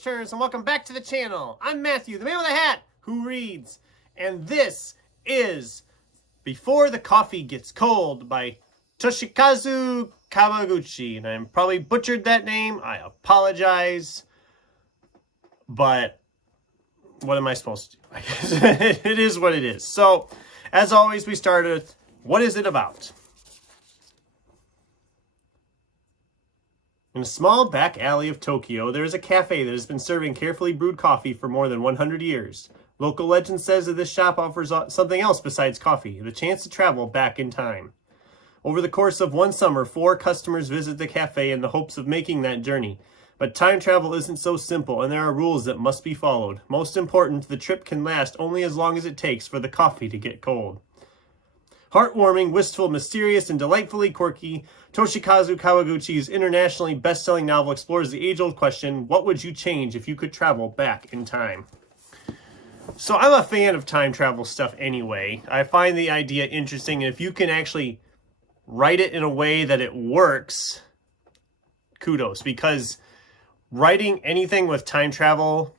page-turners, and welcome back to the channel. I'm Matthew, the man with a hat who reads, and this is Before the Coffee Gets Cold by Toshikazu Kawaguchi. And I probably butchered that name. I apologize. But what am I supposed to do? I guess it is what it is. So, as always, we start with, what is it about? In a small back alley of Tokyo, there is a cafe that has been serving carefully brewed coffee for more than 100 years. Local legend says that this shop offers something else besides coffee, the chance to travel back in time. Over the course of one summer, 4 customers visit the cafe in the hopes of making that journey. But time travel isn't so simple, and there are rules that must be followed. Most important, the trip can last only as long as it takes for the coffee to get cold. Heartwarming, wistful, mysterious, and delightfully quirky, Toshikazu Kawaguchi's internationally best-selling novel explores the age-old question, what would you change if you could travel back in time? So I'm a fan of time travel stuff anyway. I find the idea interesting, and if you can actually write it in a way that it works, kudos. Because writing anything with time travel,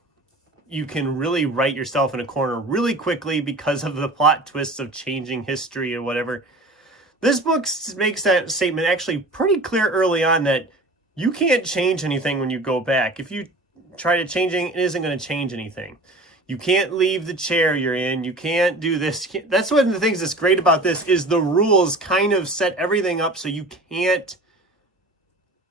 you can really write yourself in a corner really quickly because of the plot twists of changing history or whatever. This book makes that statement actually pretty clear early on that you can't change anything when you go back. If you try to change it, it isn't going to change anything. You can't leave the chair you're in. You can't do this. That's one of the things that's great about this is the rules kind of set everything up so you can't.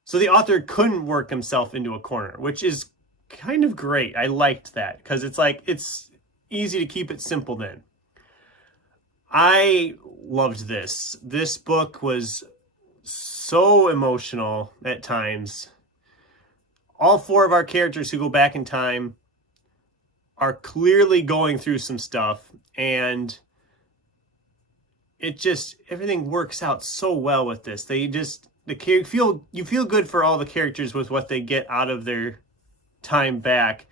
So the author couldn't work himself into a corner, which is kind of great. I liked that because it's like it's easy to keep it simple then. I loved this. This book was so emotional at times. All 4 of our characters who go back in time are clearly going through some stuff, and it just everything works out so well with this. You feel good for all the characters with what they get out of their time back.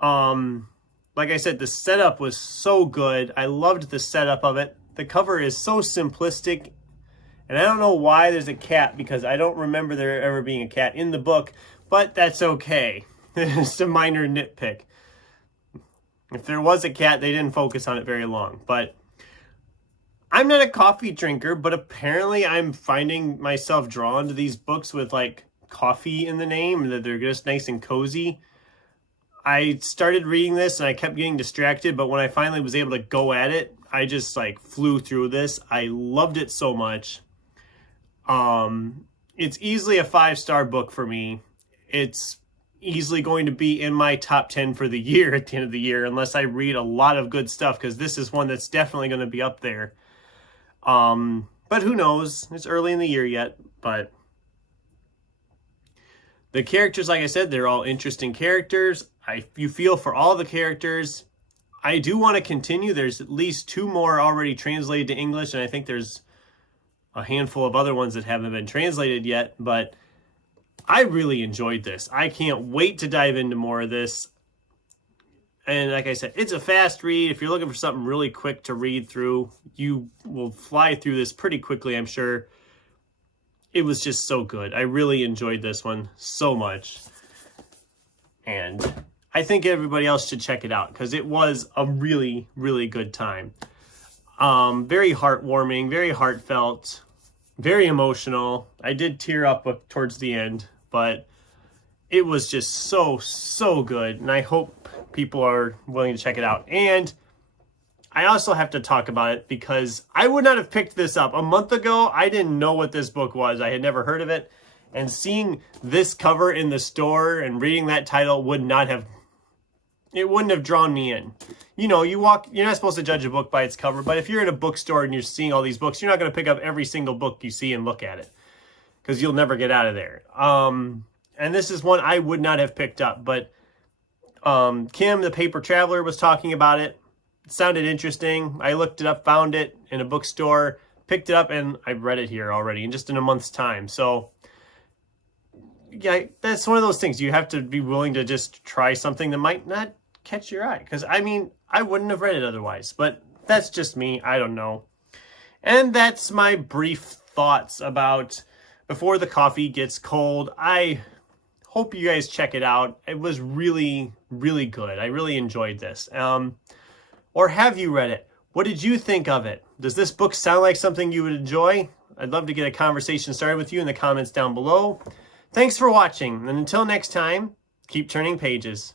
Like I said, the setup was so good. I loved the setup of it. The cover is so simplistic, and I don't know why there's a cat, because I don't remember there ever being a cat in the book, but that's okay. It's a minor nitpick. If there was a cat, they didn't focus on it very long. But I'm not a coffee drinker, but apparently I'm finding myself drawn to these books with like coffee in the name, that they're just nice and cozy. I started reading this and I kept getting distracted, but when I finally was able to go at it, I just like flew through this. I loved it so much. It's easily a 5-star book for me. It's easily going to be in my top 10 for the year at the end of the year, unless I read a lot of good stuff, because this is one that's definitely going to be up there. But who knows? It's early in the year yet, but the characters, like I said, they're all interesting characters. You feel for all the characters. I do want to continue. There's at least 2 more already translated to English, and I think there's a handful of other ones that haven't been translated yet, but I really enjoyed this. I can't wait to dive into more of this. And like I said, it's a fast read. If you're looking for something really quick to read through, you will fly through this pretty quickly, I'm sure. It was just so good. I really enjoyed this one so much. And I think everybody else should check it out because it was a really, really good time. Very heartwarming, very heartfelt, very emotional. I did tear up towards the end, but it was just so good. And I hope people are willing to check it out. And I also have to talk about it because I would not have picked this up. A month ago, I didn't know what this book was. I had never heard of it. And seeing this cover in the store and reading that title wouldn't have drawn me in. You know, you're not supposed to judge a book by its cover, but if you're in a bookstore and you're seeing all these books, you're not going to pick up every single book you see and look at it because you'll never get out of there. And this is one I would not have picked up, but Kim, the paper traveler, was talking about it. It sounded interesting. I looked it up, found it in a bookstore, picked it up, and I've read it here already in a month's time. So yeah, that's one of those things. You have to be willing to just try something that might not catch your eye. Because, I mean, I wouldn't have read it otherwise. But that's just me. I don't know. And that's my brief thoughts about Before the Coffee Gets Cold. I hope you guys check it out. It was really, really good. I really enjoyed this. Or have you read it? What did you think of it? Does this book sound like something you would enjoy? I'd love to get a conversation started with you in the comments down below. Thanks for watching, and until next time, keep turning pages.